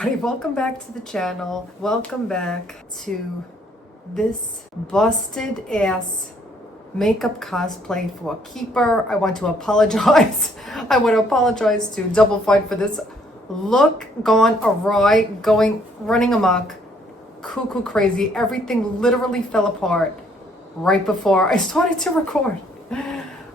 everybody, welcome back to the channel. Welcome back to this busted ass makeup cosplay for Keeper. I want to apologize. I want to apologize to Double Fine for this look gone awry, running amok, cuckoo crazy. Everything literally fell apart right before I started to record.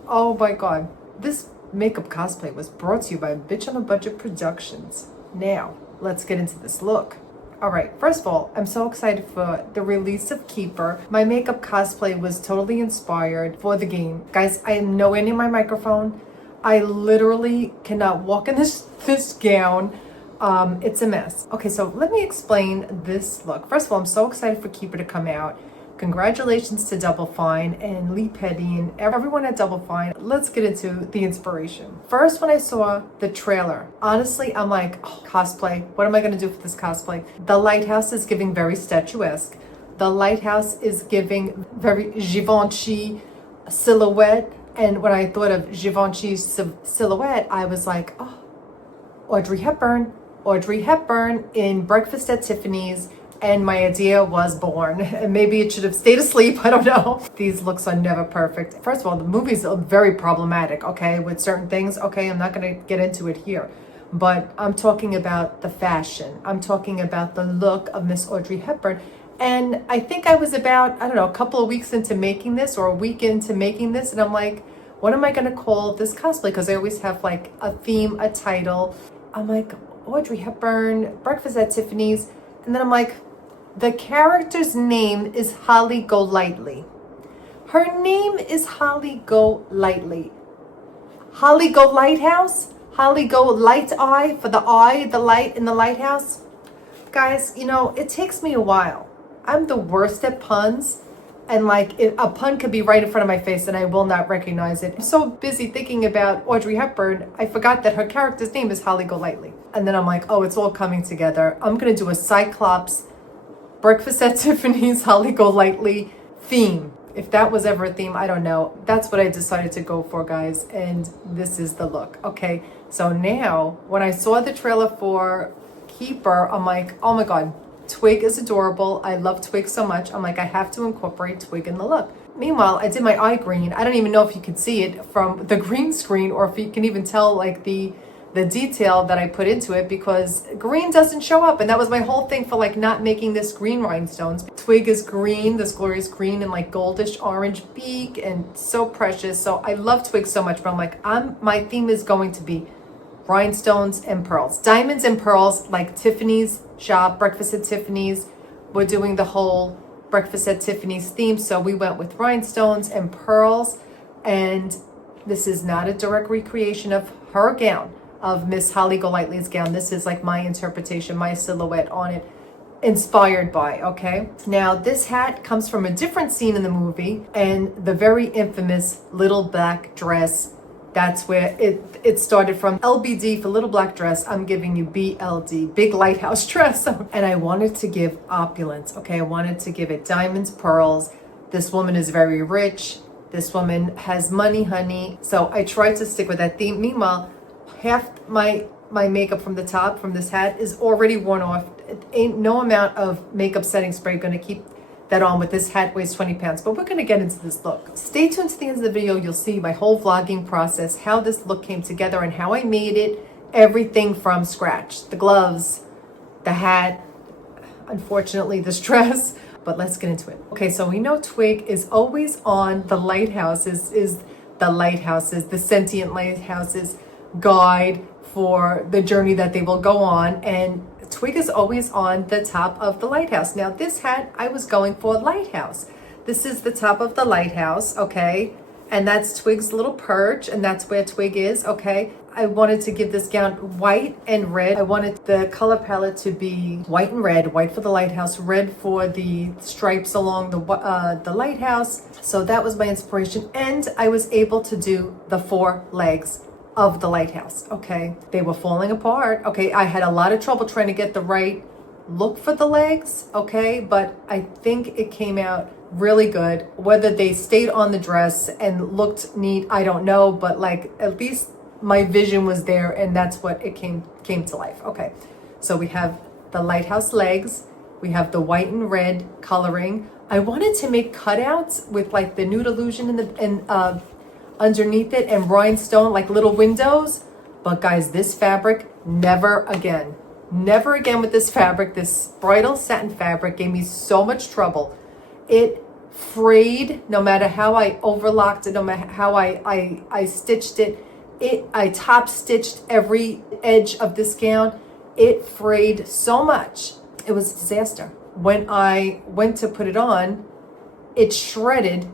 Oh my god. This makeup cosplay was brought to you by Bitch on a Budget Productions. Now, let's get into this look. All right, first of all, I'm so excited for the release of Keeper. My makeup cosplay was totally inspired for the game. Guys, I am nowhere near my microphone. I literally cannot walk in this gown. It's a mess. Okay, so let me explain this look. First of all, I'm so excited for Keeper to come out. Congratulations to Double Fine and Lee Petty and everyone at Double Fine. Let's get into the inspiration. First, when I saw the trailer, honestly, I'm like, oh, cosplay. What am I going to do for this cosplay? The lighthouse is giving very statuesque. The lighthouse is giving very Givenchy silhouette. And when I thought of Givenchy's silhouette, I was like, oh, Audrey Hepburn. Audrey Hepburn in Breakfast at Tiffany's. And my idea was born. And maybe it should have stayed asleep. I don't know. These looks are never perfect. First of all, the movies are very problematic, okay, with certain things. Okay, I'm not going to get into it here. But I'm talking about the fashion. I'm talking about the look of Miss Audrey Hepburn. And I think I was about, I don't know, a couple of weeks into making this or a week into making this. And I'm like, what am I going to call this cosplay? Because I always have like a theme, a title. I'm like, Audrey Hepburn, Breakfast at Tiffany's. And then I'm like, the character's name is Holly Golightly. Her name is Holly Golightly. Holly Golighthouse? Holly GoLightEye for the eye, the light in the lighthouse? Guys, you know, it takes me a while. I'm the worst at puns. And like, a pun could be right in front of my face and I will not recognize it. I'm so busy thinking about Audrey Hepburn, I forgot that her character's name is Holly Golightly. And then I'm like, oh, it's all coming together. I'm going to do a Cyclops Breakfast at Tiffany's Holly Golightly theme. If that was ever a theme, I don't know. That's what I decided to go for, guys. And this is the look. Okay, so now when I saw the trailer for Keeper, I'm like, oh my god, Twig is adorable. I love Twig so much. I'm like, I have to incorporate Twig in the look. Meanwhile, I did my eye green. I don't even know if you can see it from the green screen or if you can even tell like the detail that I put into it because green doesn't show up. And that was my whole thing for like not making this green rhinestones. Twig is green, this glorious green and like goldish orange beak and so precious. So I love Twig so much, but I'm like, my theme is going to be rhinestones and pearls. Diamonds and pearls like Tiffany's shop, Breakfast at Tiffany's. We're doing the whole Breakfast at Tiffany's theme. So we went with rhinestones and pearls. And this is not a direct recreation of her gown, of Miss Holly Golightly's gown. This is like my interpretation, my silhouette on it, inspired by, okay? Now, this hat comes from a different scene in the movie and the very infamous little black dress. That's where it started from. LBD for little black dress. I'm giving you BLD, big lighthouse dress. And I wanted to give opulence, okay? I wanted to give it diamonds, pearls. This woman is very rich. This woman has money, honey. So I tried to stick with that theme. Meanwhile, half my makeup from the top from this hat is already worn off. It ain't no amount of makeup setting spray going to keep that on with this hat weighs 20 pounds. But we're going to get into this look. Stay tuned to the end of the video. You'll see my whole vlogging process, how this look came together and how I made it. Everything from scratch. The gloves, the hat, unfortunately this dress. But let's get into it. Okay, so we know Twig is always on the lighthouses, the sentient lighthouses guide for the journey that they will go on, and Twig is always on the top of the lighthouse. Now this hat, I was going for lighthouse. This is the top of the lighthouse, okay, and that's Twig's little perch, and that's where Twig is, okay. I wanted to give this gown white and red. I wanted the color palette to be white and red, white for the lighthouse, red for the stripes along the lighthouse. So that was my inspiration, and I was able to do the 4 legs of the lighthouse, okay? They were falling apart, okay? I had a lot of trouble trying to get the right look for the legs, okay? But I think it came out really good. Whether they stayed on the dress and looked neat, I don't know, but like at least my vision was there and that's what it came to life. Okay, so we have the lighthouse legs. We have the white and red coloring. I wanted to make cutouts with like the nude illusion underneath it and rhinestone, like little windows. But guys, this fabric, never again. Never again with this fabric. This bridal satin fabric gave me so much trouble. It frayed no matter how I overlocked it, no matter how I stitched it. I top stitched every edge of this gown. It frayed so much. It was a disaster. When I went to put it on, it shredded.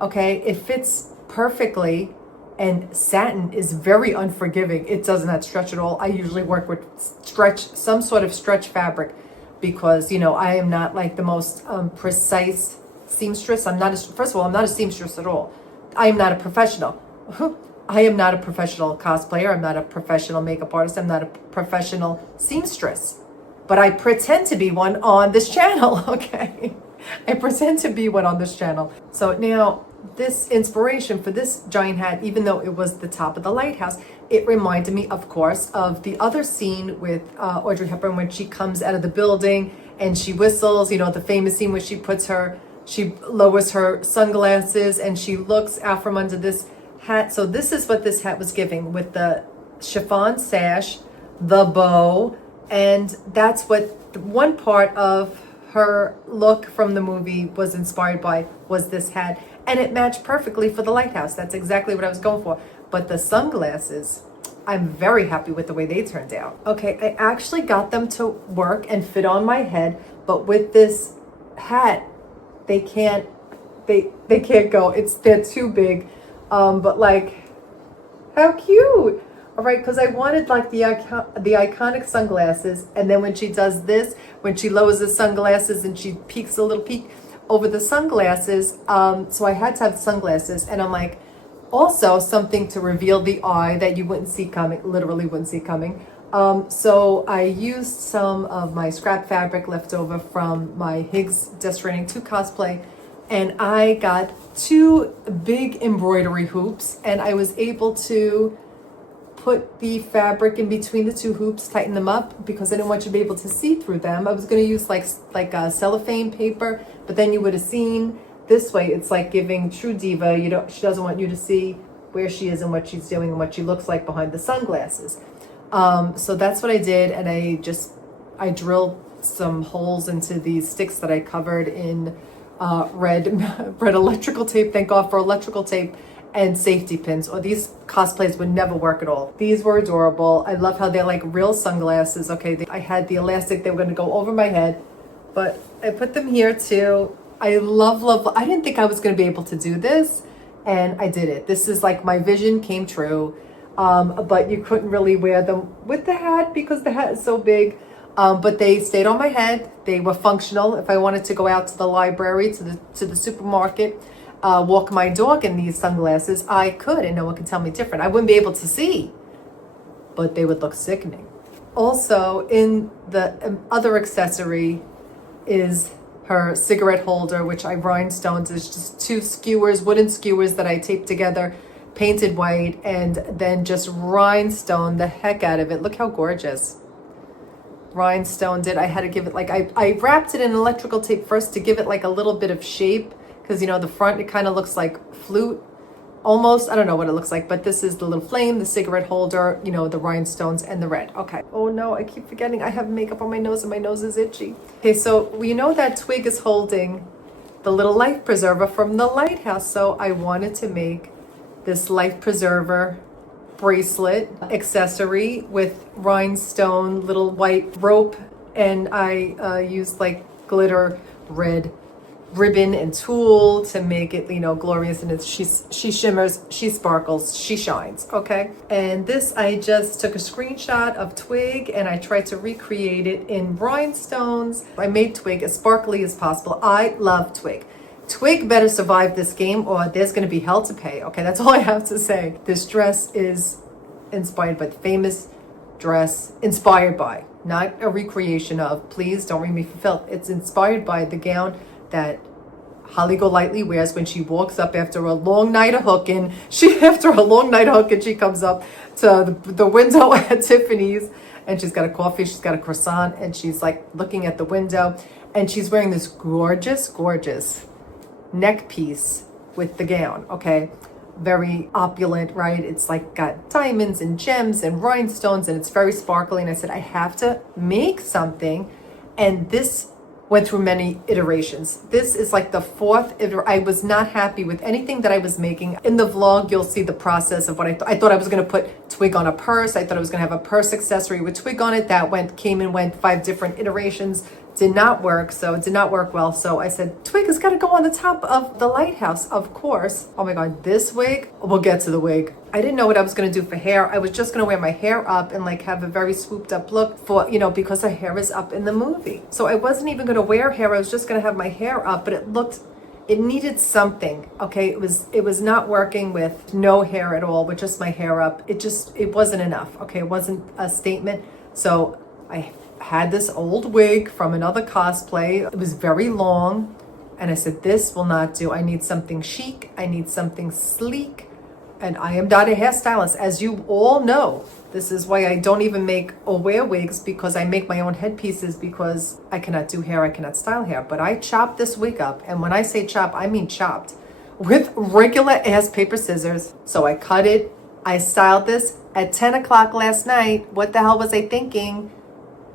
Okay, it fits perfectly, and satin is very unforgiving. It does not stretch at all. I usually work with some sort of stretch fabric, because I am not like the most precise seamstress. First of all, I'm not a seamstress at all. I am not a professional. I am not a professional cosplayer. I'm not a professional makeup artist. I'm not a professional seamstress. But I pretend to be one on this channel, okay? I pretend to be one on this channel. So now, this inspiration for this giant hat, even though it was the top of the lighthouse, it reminded me, of course, of the other scene with Audrey Hepburn when she comes out of the building and she whistles, the famous scene where she lowers her sunglasses and she looks out from under this hat. So this is what this hat was giving, with the chiffon sash, the bow, and that's what one part of her look from the movie was inspired by, was this hat. And it matched perfectly for the lighthouse. That's exactly what I was going for. But the sunglasses, I'm very happy with the way they turned out. Okay, I actually got them to work and fit on my head, but with this hat, they can't go. They're too big. But like, how cute. All right, because I wanted like the iconic sunglasses, and then when she does this, when she lowers the sunglasses and she peeks a little peek over the sunglasses, so I had to have sunglasses, and I'm like, also something to reveal the eye that you wouldn't see coming, literally wouldn't see coming. So I used some of my scrap fabric left over from my Higgs Just Raining 2 cosplay, and I got 2 big embroidery hoops, and I was able to put the fabric in between the 2 hoops, tighten them up, because I didn't want you to be able to see through them. I was going to use like a cellophane paper, but then you would have seen this way. It's like giving true diva. She doesn't want you to see where she is and what she's doing and what she looks like behind the sunglasses. So that's what I did, and I drilled some holes into these sticks that I covered in red electrical tape. Thank God for electrical tape. And safety pins, or these cosplays would never work at all. These were adorable. I love how they're like real sunglasses. Okay, I had the elastic, they were going to go over my head, but I put them here too. I love, I didn't think I was going to be able to do this, and I did it. This is like, my vision came true. But you couldn't really wear them with the hat because the hat is so big. But they stayed on my head. They were functional. If I wanted to go out to the library, to the supermarket, walk my dog in these sunglasses, I could, and no one could tell me different. I wouldn't be able to see, but they would look sickening. Also, in the other accessory is her cigarette holder, which I rhinestoned. It's just 2 skewers, wooden skewers that I taped together, painted white, and then just rhinestone the heck out of it. Look how gorgeous. Rhinestoned it. I had to give it like, I wrapped it in electrical tape first to give it like a little bit of shape, because the front, it kind of looks like flute almost. I don't know what it looks like, but this is the little flame, the cigarette holder, the rhinestones, and the red. Okay. Oh no, I keep forgetting I have makeup on my nose and my nose is itchy. Okay, so we know that Twig is holding the little life preserver from the lighthouse, so I wanted to make this life preserver bracelet accessory with rhinestone little white rope, and I used like glitter red ribbon and tulle to make it, glorious, and she shimmers, she sparkles, she shines. Okay, and this, I just took a screenshot of Twig and I tried to recreate it in rhinestones. I made Twig as sparkly as possible. I love Twig. Twig better survive this game, or there's going to be hell to pay. Okay, that's all I have to say. This dress is inspired by the famous dress, inspired by, not a recreation of, please don't read me for filth. It's inspired by the gown that Holly Golightly wears when she walks up after a long night of hooking. She comes up to the window at Tiffany's, and she's got a coffee, she's got a croissant, and she's like looking at the window, and she's wearing this gorgeous, gorgeous neck piece with the gown, okay? Very opulent, right? It's like got diamonds and gems and rhinestones, and it's very sparkly. And I said, I have to make something. And this went through many iterations. This is like the fourth I was not happy with anything that I was making. In the vlog, you'll see the process of what I thought I was going to put Twig on a purse. I thought I was going to have a purse accessory with Twig on it. That came and went 5 different iterations. Did not work. So it did not work well. So I said, Twig has got to go on the top of the lighthouse, of course. Oh my God, this wig, we'll get to the wig. I didn't know what I was going to do for hair. I was just going to wear my hair up and like have a very swooped up look for, because her hair is up in the movie. So I wasn't even going to wear hair. I was just going to have my hair up, but it needed something. Okay. It was not working with no hair at all, with just my hair up. It wasn't enough. Okay. It wasn't a statement. So I had this old wig from another cosplay. It was very long. And I said, this will not do. I need something chic. I need something sleek. And I am not a hairstylist, as you all know. This is why I don't even make or wear wigs, because I make my own headpieces, because I cannot do hair, I cannot style hair. But I chopped this wig up, and when I say chop, I mean chopped, with regular ass paper scissors. So I cut it, I styled this at 10 o'clock last night. What the hell was I thinking?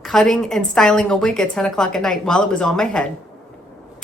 Cutting and styling a wig at 10 o'clock at night while it was on my head.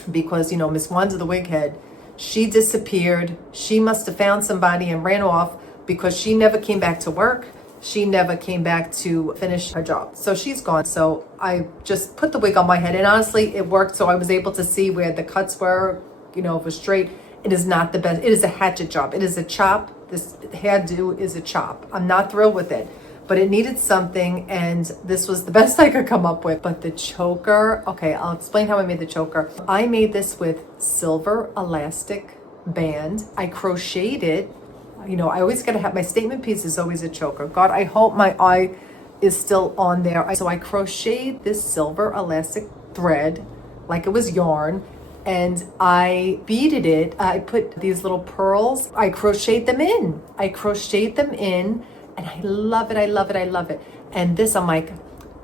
Because, Miss Wanda, the wig head, she disappeared. She must have found somebody and ran off, because she never came back to work. She never came back to finish her job. So she's gone. So I just put the wig on my head, and honestly, it worked. So I was able to see where the cuts were, if it was straight. It is not the best. It is a hatchet job. It is a chop. This hairdo is a chop. I'm not thrilled with it, but it needed something, and this was the best I could come up with. But the choker, okay, I'll explain how I made the choker. I made this with silver elastic band. I crocheted it. I always got to have, my statement piece is always a choker. God, I hope my eye is still on there. So I crocheted this silver elastic thread like it was yarn, and I beaded it. I put these little pearls. I crocheted them in. And I love it, I love it, I love it. And this, I'm like,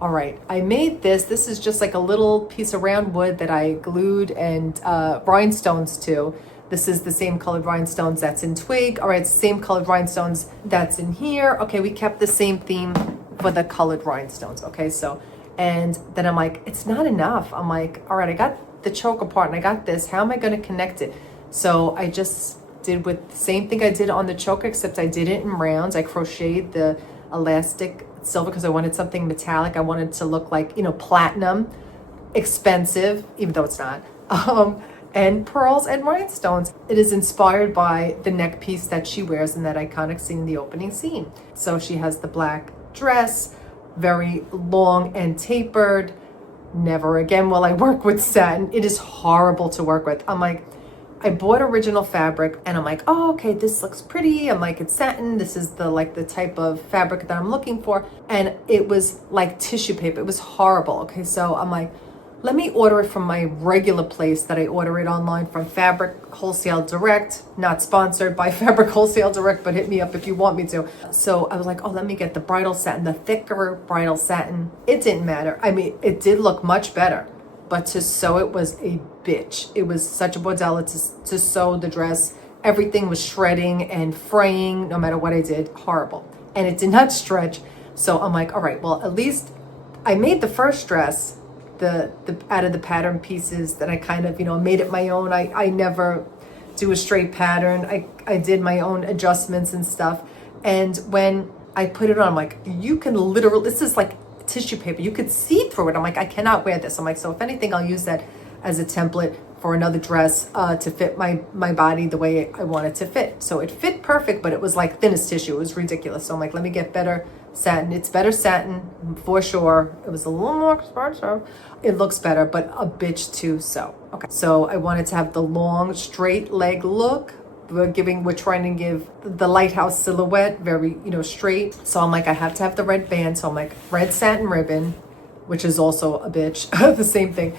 all right, I made this. This is just like a little piece of round wood that I glued and rhinestones to. This is the same colored rhinestones that's in Twig. All right, it's the same colored rhinestones that's in here. Okay, we kept the same theme for the colored rhinestones. Okay, so, and then I'm like, it's not enough. I'm like, all right, I got the choker part and I got this. How am I going to connect it? So I just did with the same thing I did on the choker, except I did it in rounds. I crocheted the elastic silver because I wanted something metallic. I wanted to look like, platinum, expensive, even though it's not. And pearls and rhinestones. It is inspired by the neck piece that she wears in that iconic scene in the opening scene. So she has the black dress, very long and tapered. Never again will I work with satin. It is horrible to work with. I'm like, I bought original fabric and I'm like, oh, okay, this looks pretty. I'm like, it's satin. This is the type of fabric that I'm looking for. And it was like tissue paper. It was horrible. Okay, so I'm like, let me order it from my regular place that I order it online from, Fabric Wholesale Direct. Not sponsored by Fabric Wholesale Direct, but hit me up if you want me to. So I was like, oh, let me get the bridal satin, the thicker bridal satin. It didn't matter. I mean, it did look much better, but to sew it was a bitch. It was such a bordella to sew the dress. Everything was shredding and fraying no matter what I did. Horrible. And it did not stretch. So I'm like, all right, well, at least I made the first dress the out of the pattern pieces that I kind of, made it my own. I never do a straight pattern. I did my own adjustments and stuff. And when I put it on, I'm like, you can literally, this is like tissue paper. You could see through it. I'm like, I cannot wear this. I'm like, so if anything, I'll use that as a template for another dress to fit my body the way I want it to fit. So it fit perfect, but it was like thin as tissue. It was ridiculous. So I'm like, let me get better satin. It's better satin for sure. It was a little more expensive. It looks better, but a bitch to sew. Okay, so I wanted to have the long straight leg look. We're trying to give the lighthouse silhouette very, straight. So I'm like, I have to have the red band. So I'm like, red satin ribbon, which is also a bitch, the same thing.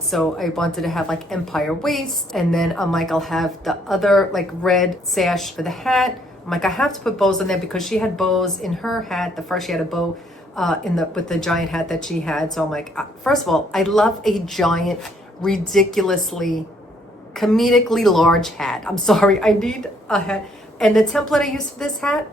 So I wanted to have like empire waist. And then I'm like, I'll have the other like red sash for the hat. I'm like, I have to put bows on there because she had bows in her hat. The first, she had a bow with the giant hat that she had. So I'm like, first of all, I love a giant, ridiculously, comedically large hat. I'm sorry, I need a hat. And the template I used for this hat,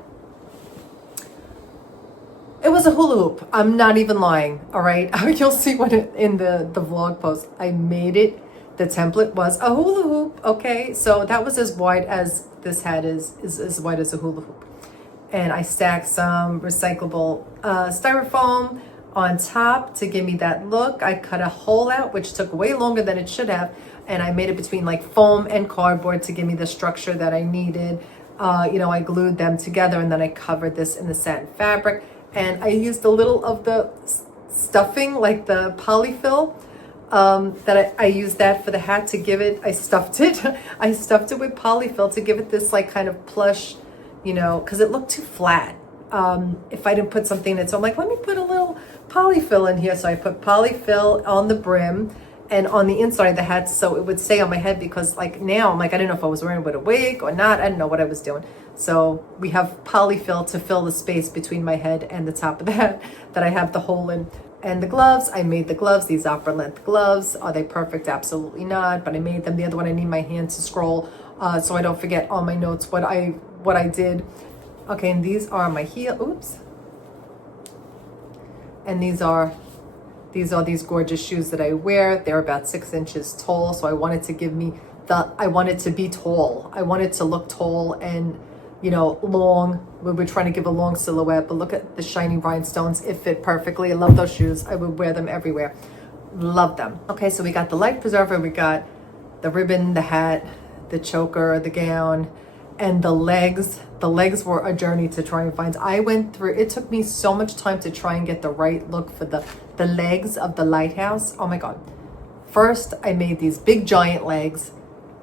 it was a hula hoop. I'm not even lying, all right? You'll see when in the vlog post, I made it. The template was a hula hoop, okay? So that was as wide as this hat is as wide as a hula hoop. And I stacked some recyclable styrofoam on top to give me that look. I cut a hole out, which took way longer than it should have. And I made it between like foam and cardboard to give me the structure that I needed. I glued them together, and then I covered this in the satin fabric. And I used a little of the stuffing, like the polyfill, that I used that for the hat to give it, I stuffed it with polyfill to give it this like kind of plush, because it looked too flat. If I didn't put something in it. So I'm like, let me put a little polyfill in here. So I put polyfill on the brim and on the inside of the hat so it would stay on my head, because like now I'm like, I didn't know if I was wearing it with a wig or not. I didn't know what I was doing. So we have polyfill to fill the space between my head and the top of the hat that I have the hole in. And the gloves, I made the gloves, these opera length gloves. Are they perfect? Absolutely not. But I made them. The other one, I need my hand to scroll so I don't forget on my notes what I did. Okay, and these are my heel. Oops. And these are these gorgeous shoes that I wear. They're about 6 inches tall. So I wanted to I wanted to be tall. I wanted to look tall and long. We were trying to give a long silhouette, but look at the shiny rhinestones. It fit perfectly. I love those shoes. I would wear them everywhere. Love them. Okay, so we got the life preserver, we got the ribbon, the hat, the choker, the gown, and the legs. The legs were a journey to try and find. It took me so much time to try and get the right look for the legs of the lighthouse. Oh my God. First, I made these big giant legs,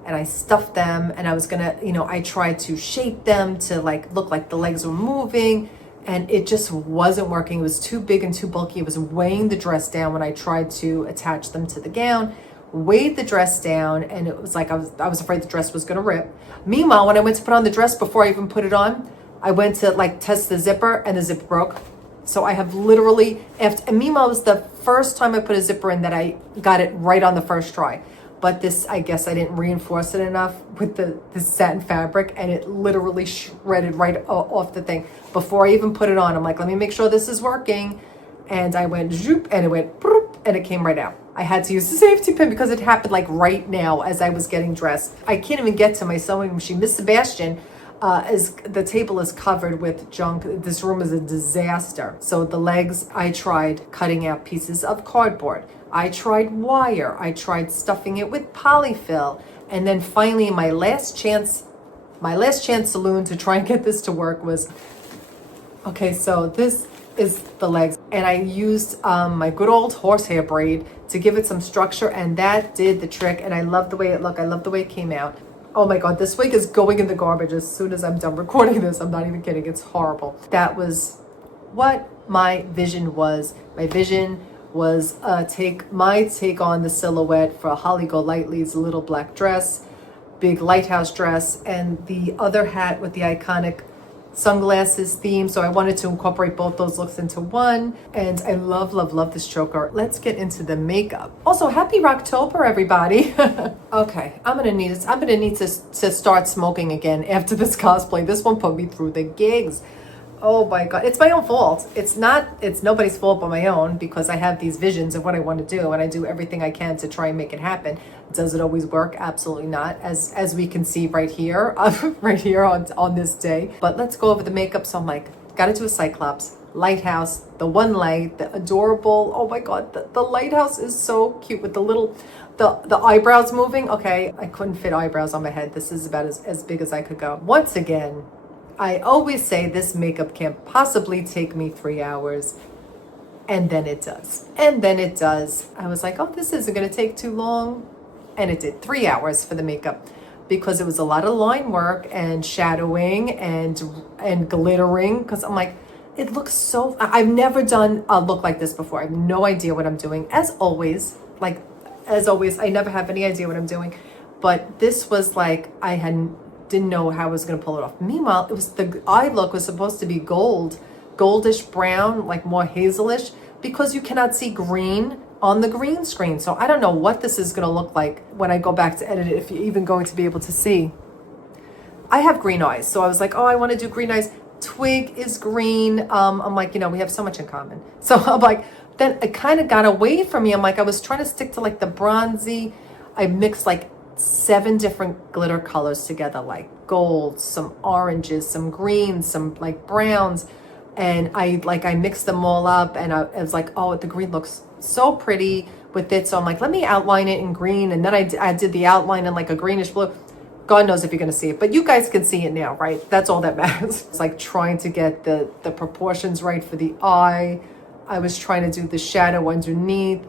and I stuffed them, and I was gonna, I tried to shape them to like look like the legs were moving, and it just wasn't working. It was too big and too bulky. It was weighing the dress down when I tried to attach them to the gown, weighed the dress down, and it was like I was afraid the dress was gonna rip. Meanwhile, when I went to put on the dress, before I even put it on, I went to like test the zipper, and the zipper broke. So I have literally, and meanwhile, it was the first time I put a zipper in that I got it right on the first try. But this, I guess I didn't reinforce it enough with the satin fabric, and it literally shredded right off the thing. Before I even put it on, I'm like, let me make sure this is working. And I went zoop, and it went broop, and it came right out. I had to use the safety pin because it happened like right now as I was getting dressed. I can't even get to my sewing machine. Miss Sebastian, as the table is covered with junk. This room is a disaster. So the legs, I tried cutting out pieces of cardboard. I tried wire. I tried stuffing it with polyfill. And then finally, my last chance saloon to try and get this to work was, okay, so this is the legs. And I used my good old horsehair braid to give it some structure, and that did the trick. And I love the way it looked. I love the way it came out. Oh my God, this wig is going in the garbage as soon as I'm done recording this. I'm not even kidding. It's horrible. That was what my vision was. My vision was my take on the silhouette for Holly Golightly's little black dress, big lighthouse dress, and the other hat with the iconic sunglasses theme. So I wanted to incorporate both those looks into one. And I love, love, love this choker. Let's get into the makeup. Also, happy Rocktober, everybody. Okay, I'm gonna need to start smoking again after this cosplay. This one put me through the gigs. Oh my God, it's my own fault. It's nobody's fault but my own, because I have these visions of what I want to do, and I do everything I can to try and make it happen. Does it always work? Absolutely not, as we can see right here, right here on this day. But let's go over the makeup. So I'm like, gotta do a Cyclops, lighthouse, the one leg, the adorable, oh my God, the lighthouse is so cute with the eyebrows moving. Okay, I couldn't fit eyebrows on my head. This is about as big as I could go. Once again, I always say this makeup can't possibly take me 3 hours. And then it does. And then it does. I was like, oh, this isn't going to take too long. And it did. 3 hours for the makeup, because it was a lot of line work and shadowing and glittering. Because I'm like, it looks so... I've never done a look like this before. I have no idea what I'm doing. As always, I never have any idea what I'm doing. But this was like, didn't know how I was going to pull it off. Meanwhile, the eye look was supposed to be gold goldish brown, like more hazelish, because you cannot see green on the green screen. So I don't know what this is going to look like when I go back to edit it, if you're even going to be able to see. I have green eyes, so I was like, oh, I want to do green eyes. Twig is green. I'm like, we have so much in common. So I'm like, then it kind of got away from me. I'm like, I was trying to stick to like the bronzy. I mixed like 7 different glitter colors together, like gold, some oranges, some greens, some like browns. And I mixed them all up, and I was like, oh, the green looks so pretty with it. So I'm like, let me outline it in green. And then I did the outline in like a greenish blue. God knows if you're going to see it, but you guys can see it now, right? That's all that matters. It's like trying to get the proportions right for the eye. I was trying to do the shadow underneath.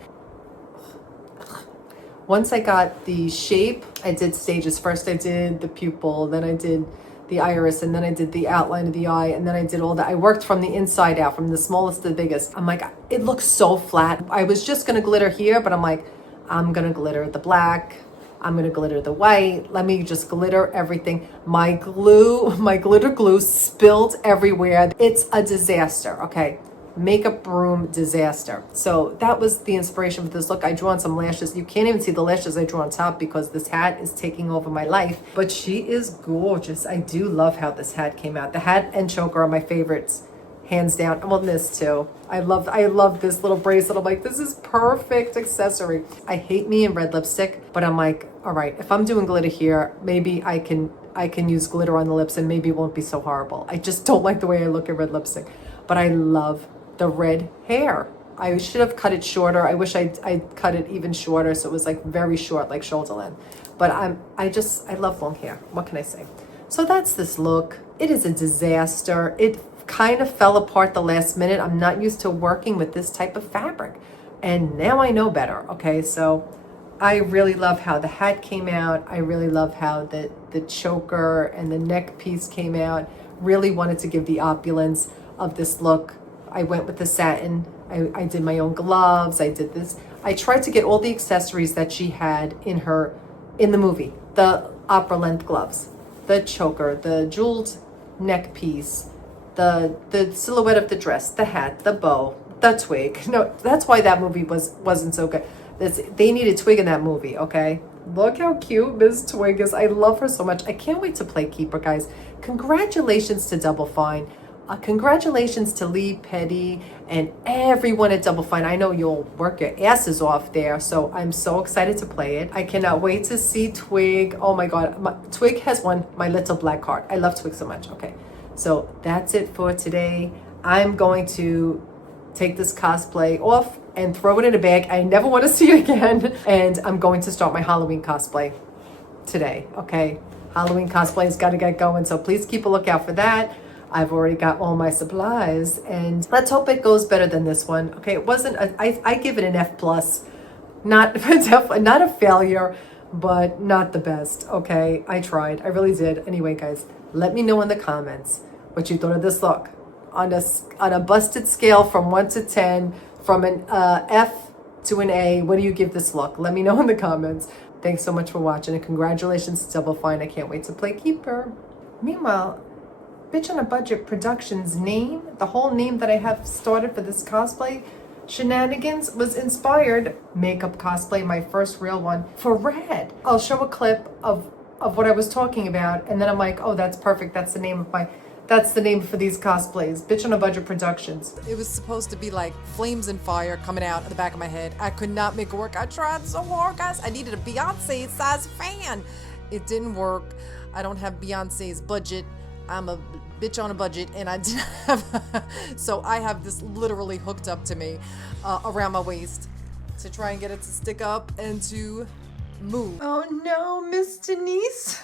Once I got the shape, I did stages. First I did the pupil, then I did the iris, and then I did the outline of the eye, and then I did all that. I worked from the inside out, from the smallest to the biggest. I'm like, it looks so flat. I was just going to glitter here, but I'm like, I'm going to glitter the black. I'm going to glitter the white. Let me just glitter everything. My glitter glue spilled everywhere. It's a disaster, okay? Makeup room disaster. So that was the inspiration for this look. I drew on some lashes. You can't even see the lashes I drew on top because this hat is taking over my life. But she is gorgeous. I do love how this hat came out. The hat and choker are my favorites, hands down. Well, this too. I love this little bracelet. I'm like, this is perfect accessory. I hate me in red lipstick, but I'm like, all right, if I'm doing glitter here, maybe I can use glitter on the lips and maybe it won't be so horrible. I just don't like the way I look in red lipstick, but I love the red hair. I should have cut it shorter. I wish I cut it even shorter, so it was like very short, like shoulder length. But I love long hair. What can I say? So that's this look. It is a disaster. It kind of fell apart the last minute. I'm not used to working with this type of fabric, and now I know better. Okay, so I really love how the hat came out. I really love how the choker and the neck piece came out. Really wanted to give the opulence of this look. I went with the satin. I did my own gloves. I did this. I tried to get all the accessories that she had in the movie. The opera length gloves, the choker, the jeweled neck piece, the silhouette of the dress, the hat, the bow, the twig. No, that's why that movie wasn't so good. They needed Twig in that movie, okay? Look how cute Miss Twig is. I love her so much. I can't wait to play Keeper, guys. Congratulations to Double Fine. Congratulations to Lee Petty and everyone at Double Fine. I know you'll work your asses off there, so I'm so excited to play it. I cannot wait to see Twig. Oh my God, Twig has won my little black heart. I love Twig so much. Okay, so that's it for today. I'm going to take this cosplay off and throw it in a bag. I never want to see it again. And I'm going to start my Halloween cosplay today, okay? Halloween cosplay has got to get going, so please keep a lookout for that. I've already got all my supplies, and let's hope it goes better than this one. Okay, it wasn't, I give it an F+. Not, not a failure, but not the best, okay? I tried, I really did. Anyway, guys, let me know in the comments what you thought of this look. On a busted scale from 1 to 10, from an F to an A, what do you give this look? Let me know in the comments. Thanks so much for watching, and congratulations to Double Fine. I can't wait to play Keeper. Meanwhile, Bitch on a Budget Productions name, the whole name that I have started for this cosplay shenanigans, was inspired, makeup cosplay, my first real one, for Red. I'll show a clip of what I was talking about, and then I'm like, oh, that's perfect. That's the name for these cosplays. Bitch on a Budget Productions. It was supposed to be like flames and fire coming out of the back of my head. I could not make it work. I tried so hard, guys. I needed a Beyonce size fan. It didn't work. I don't have Beyonce's budget. I'm a bitch on a budget, and I didn't have, so I have this literally hooked up to me around my waist to try and get it to stick up and to move. Oh no, Miss Denise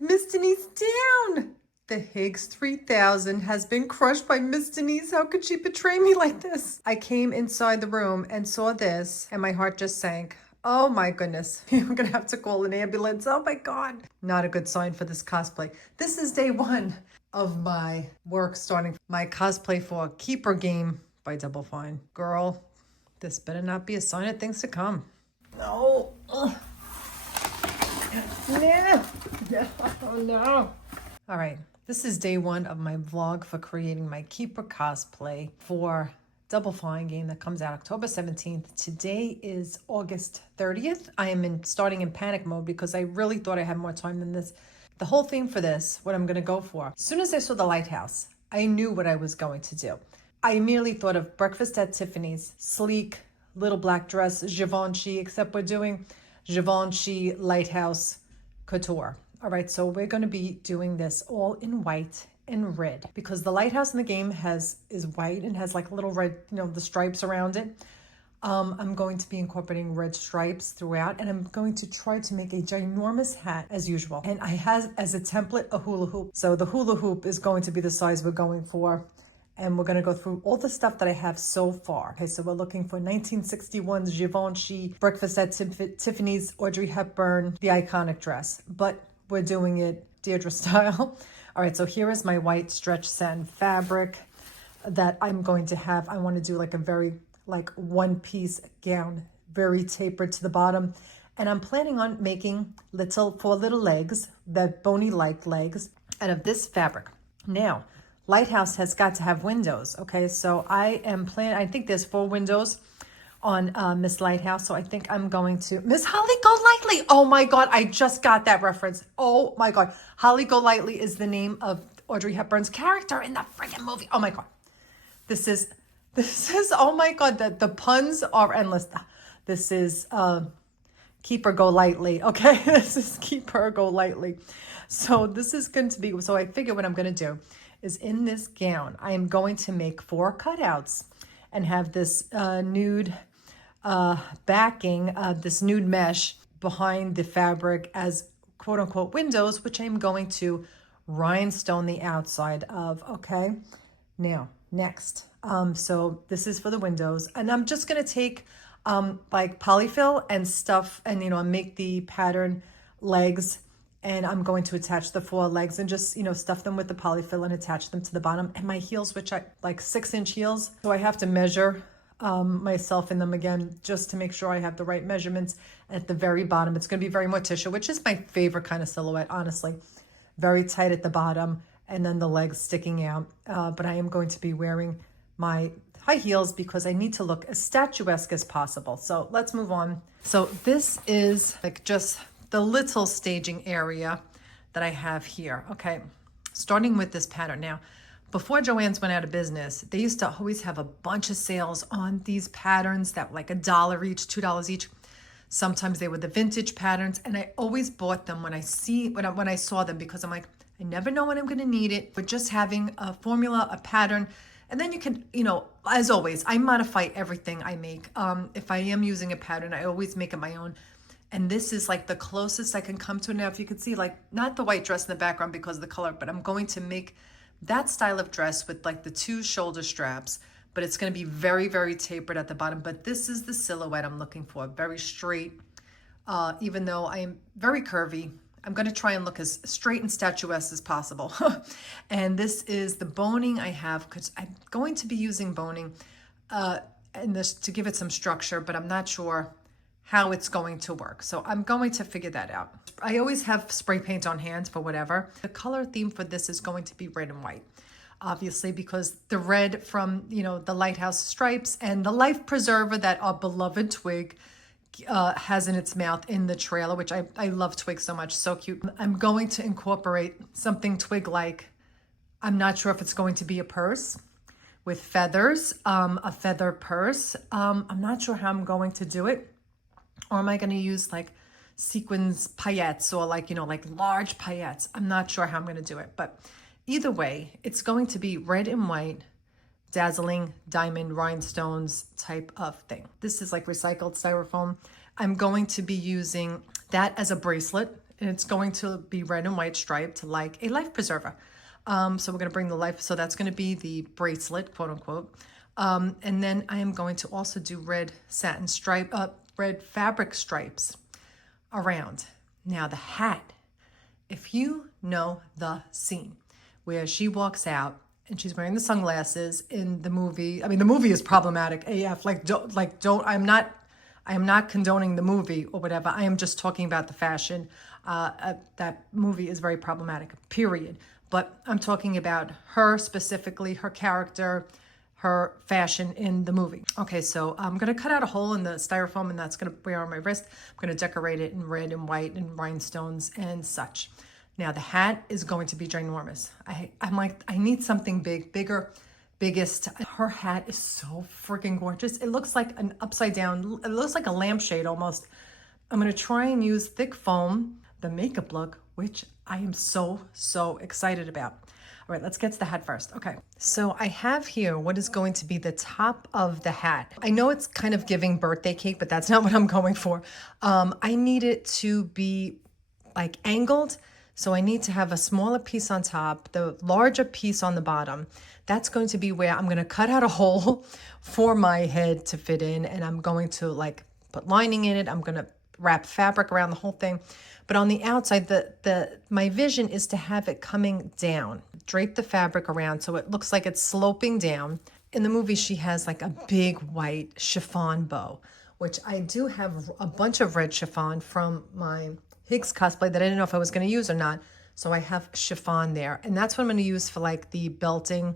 down. The Higgs 3000 has been crushed by Miss Denise. How could she betray me like this? I came inside the room and saw this, and my heart just sank. Oh my goodness. I'm gonna have to call an ambulance. Oh my God. Not a good sign for this cosplay. This is day 1 of my work starting my cosplay for Keeper game by Double Fine. Girl, this better not be a sign of things to come. No. Ugh. No. No. Oh no. All right. This is day one of my vlog for creating my Keeper cosplay for Double Flying game that comes out October 17th. Today is August 30th. I am starting in panic mode because I really thought I had more time than this. The whole theme for this, what I'm going to go for, as soon as I saw the lighthouse, I knew what I was going to do. I immediately thought of breakfast at Tiffany's, sleek, little black dress, Givenchy, except we're doing Givenchy lighthouse couture. All right, so we're going to be doing this all in white and red because the lighthouse in the game is white and has like little red, the stripes around it. I'm going to be incorporating red stripes throughout, and I'm going to try to make a ginormous hat as usual. And I have as a template a hula hoop. So the hula hoop is going to be the size we're going for. And we're going to go through all the stuff that I have so far. Okay, so we're looking for 1961's Givenchy, breakfast at Tiffany's, Audrey Hepburn, the iconic dress. But we're doing it Deirdre style. All right, so here is my white stretch satin fabric that I'm going to have. I want to do like a very one-piece gown, very tapered to the bottom. And I'm planning on making four little legs, that bony-like legs, out of this fabric. Now, Lighthouse has got to have windows, okay? So I think there's 4 windows on Miss Lighthouse. So I think I'm going to, Miss Holly Golightly. Oh my God, I just got that reference. Oh my God. Holly Golightly is the name of Audrey Hepburn's character in the freaking movie. Oh my God. This is, oh my God, the puns are endless. This is Keeper Golightly, okay? This is Keeper Golightly. So this is going to be, so I figure what I'm going to do is in this gown, I am going to make 4 cutouts and have this nude backing, this nude mesh behind the fabric as quote unquote windows, which I'm going to rhinestone the outside of, okay? Now, next, so this is for the windows, and I'm just gonna take like polyfill and stuff and, make the pattern legs, and I'm going to attach the 4 legs and just, stuff them with the polyfill and attach them to the bottom. And my heels, which I like 6-inch heels, so I have to measure myself in them again just to make sure I have the right measurements. At the very bottom, it's going to be very morticia, which is my favorite kind of silhouette, honestly. Very tight at the bottom and then the legs sticking out. But I am going to be wearing my high heels because I need to look as statuesque as possible. So let's move on. So this is like just the little staging area that I have here. Okay, starting with this pattern. Now, before Joann's went out of business, they used to always have a bunch of sales on these patterns that were like $1 each, $2 each. Sometimes they were the vintage patterns, and I always bought them when I saw them because I'm like, I never know when I'm going to need it. But just having a formula, a pattern, and then you can, as always, I modify everything I make. If I am using a pattern, I always make it my own. And this is like the closest I can come to it. Now, if you can see, like, not the white dress in the background because of the color, but I'm going to make that style of dress with like the 2 shoulder straps, but it's going to be very, very tapered at the bottom. But this is the silhouette I'm looking for, very straight. Even though I am very curvy, I'm going to try and look as straight and statuesque as possible. And this is the boning I have because I'm going to be using boning in this to give it some structure, but I'm not sure how it's going to work. So I'm going to figure that out. I always have spray paint on hand for whatever. The color theme for this is going to be red and white, obviously, because the red from, the lighthouse stripes and the life preserver that our beloved Twig has in its mouth in the trailer, which I love Twig so much, so cute. I'm going to incorporate something Twig-like. I'm not sure if it's going to be a purse with feathers, a feather purse. I'm not sure how I'm going to do it. Or am I going to use like sequins paillettes or like large paillettes? I'm not sure how I'm going to do it. But either way, it's going to be red and white, dazzling diamond rhinestones type of thing. This is like recycled styrofoam. I'm going to be using that as a bracelet. And it's going to be red and white striped like a life preserver. So we're going to bring the life. So that's going to be the bracelet, quote unquote. And then I am going to also do red satin stripe, red fabric stripes around. Now the hat, if you know the scene where she walks out and she's wearing the sunglasses in the movie. I mean, the movie is problematic AF. I'm not condoning the movie or whatever. I am just talking about the fashion. That movie is very problematic, period. but I'm talking about her specifically, her character, her fashion in the movie. Okay, so I'm gonna cut out a hole in the styrofoam, and that's gonna wear on my wrist. I'm gonna decorate it in red and white and rhinestones and such. Now the hat is going to be ginormous. I'm like, I need something big, bigger, biggest. Her hat is so freaking gorgeous. It looks like an upside down, it looks like a lampshade almost. I'm gonna try and use thick foam, the makeup look, which I am so excited about. All right, let's get to the hat first. Okay, so I have here what is going to be the top of the hat. I know it's kind of giving birthday cake, but that's not what I'm going for. I need it to be like angled. So I need to have a smaller piece on top, the larger piece on the bottom. That's going to be where I'm going to cut out a hole for my head to fit in. And I'm going to like put lining in it. I'm going to wrap fabric around the whole thing. But on the outside, my vision is to have it coming down. Drape the fabric around so it looks like it's sloping down. In the movie, she has like a big white chiffon bow, which I do have a bunch of red chiffon from my Higgs cosplay that I didn't know if I was going to use or not. So I have chiffon there. And that's what I'm going to use for like the belting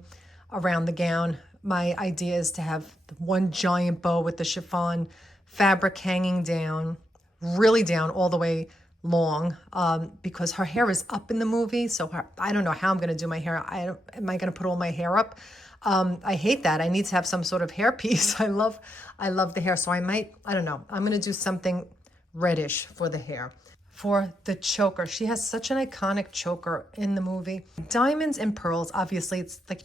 around the gown. My idea is to have one giant bow with the chiffon fabric hanging down, really down all the way long, because her hair is up in the movie. So I don't know how I'm going to do my hair. Am I going to put all my hair up? I hate that. I need to have some sort of hair piece. I love the hair. So I don't know. I'm going to do something reddish for the hair. For the choker, she has such an iconic choker in the movie. Diamonds and pearls, obviously it's like,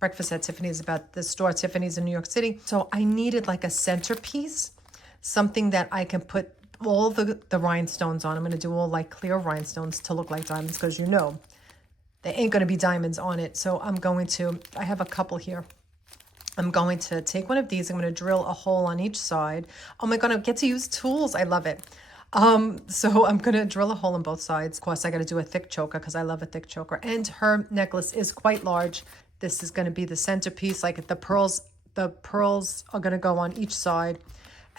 breakfast at Tiffany's, about the store Tiffany's in New York City. So I needed like a centerpiece, something that I can put all the rhinestones on. I'm going to do all like clear rhinestones to look like diamonds, because they ain't going to be diamonds on it. So I have a couple here. I'm going to take one of these. I'm going to drill a hole on each side. Oh my God, I get to use tools. I love it. So I'm going to drill a hole on both sides. Of course, I got to do a thick choker because I love a thick choker. And her necklace is quite large. This is going to be the centerpiece. Like the pearls are going to go on each side.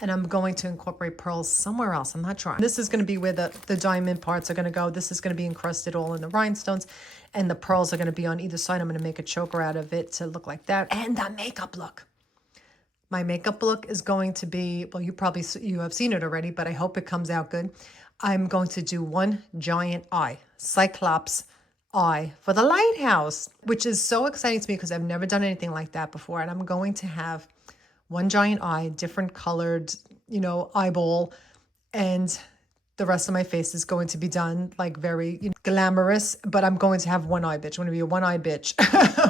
And I'm going to incorporate pearls somewhere else. I'm not sure. This is going to be where the diamond parts are going to go. This is going to be encrusted all in the rhinestones. And the pearls are going to be on either side. I'm going to make a choker out of it to look like that. And the makeup look. My makeup look is going to be, well, you have seen it already, but I hope it comes out good. I'm going to do one giant eye, Cyclops eye for the lighthouse, which is so exciting to me because I've never done anything like that before. And I'm going to have one giant eye, different colored, eyeball, and the rest of my face is going to be done like very glamorous, but I'm going to have one eye bitch. I'm going to be a one-eyed bitch.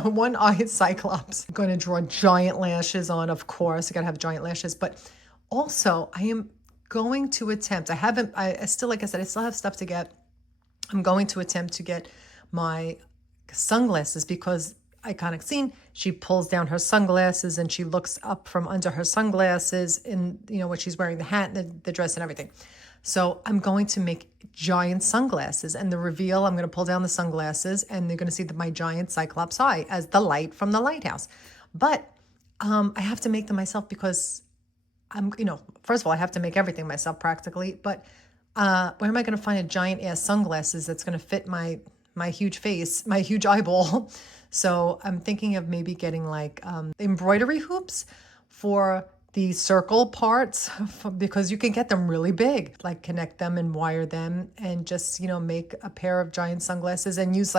One-eyed Cyclops. I'm going to draw giant lashes on, of course. I got to have giant lashes, but also I am going to attempt, I still, like I said, I still have stuff to get. I'm going to attempt to get my sunglasses, because iconic scene, she pulls down her sunglasses and she looks up from under her sunglasses in, when she's wearing the hat and the dress and everything. So I'm going to make giant sunglasses, and the reveal, I'm going to pull down the sunglasses and they're going to see my giant Cyclops eye as the light from the lighthouse. But I have to make them myself because first of all, I have to make everything myself practically, but where am I going to find a giant ass sunglasses that's going to fit my huge face, my huge eyeball? So I'm thinking of maybe getting like embroidery hoops for the circle parts, because you can get them really big, like connect them and wire them and just, make a pair of giant sunglasses and use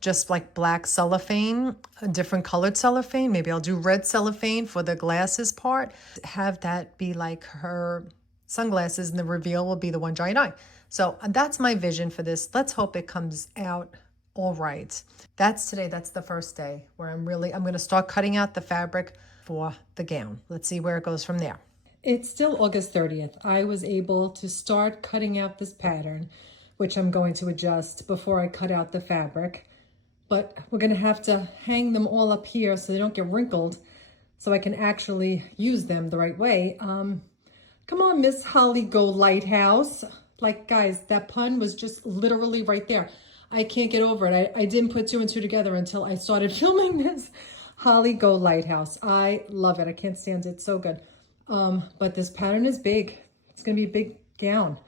just black cellophane, a different colored cellophane. Maybe I'll do red cellophane for the glasses part. Have that be like her sunglasses, and the reveal will be the one giant eye. So that's my vision for this. Let's hope it comes out all right. That's today. That's the first day where I'm going to start cutting out the fabric for the gown. Let's see where it goes from there. It's still August 30th. I was able to start cutting out this pattern, which I'm going to adjust before I cut out the fabric. But we're going to have to hang them all up here so they don't get wrinkled, so I can actually use them the right way. Come on, Miss Holly Golighthouse. Like, guys, that pun was just literally right there. I can't get over it. I didn't put two and two together until I started filming this. Holly Golighthouse. I love it. I can't stand it. So good. But this pattern is big. It's going to be a big gown.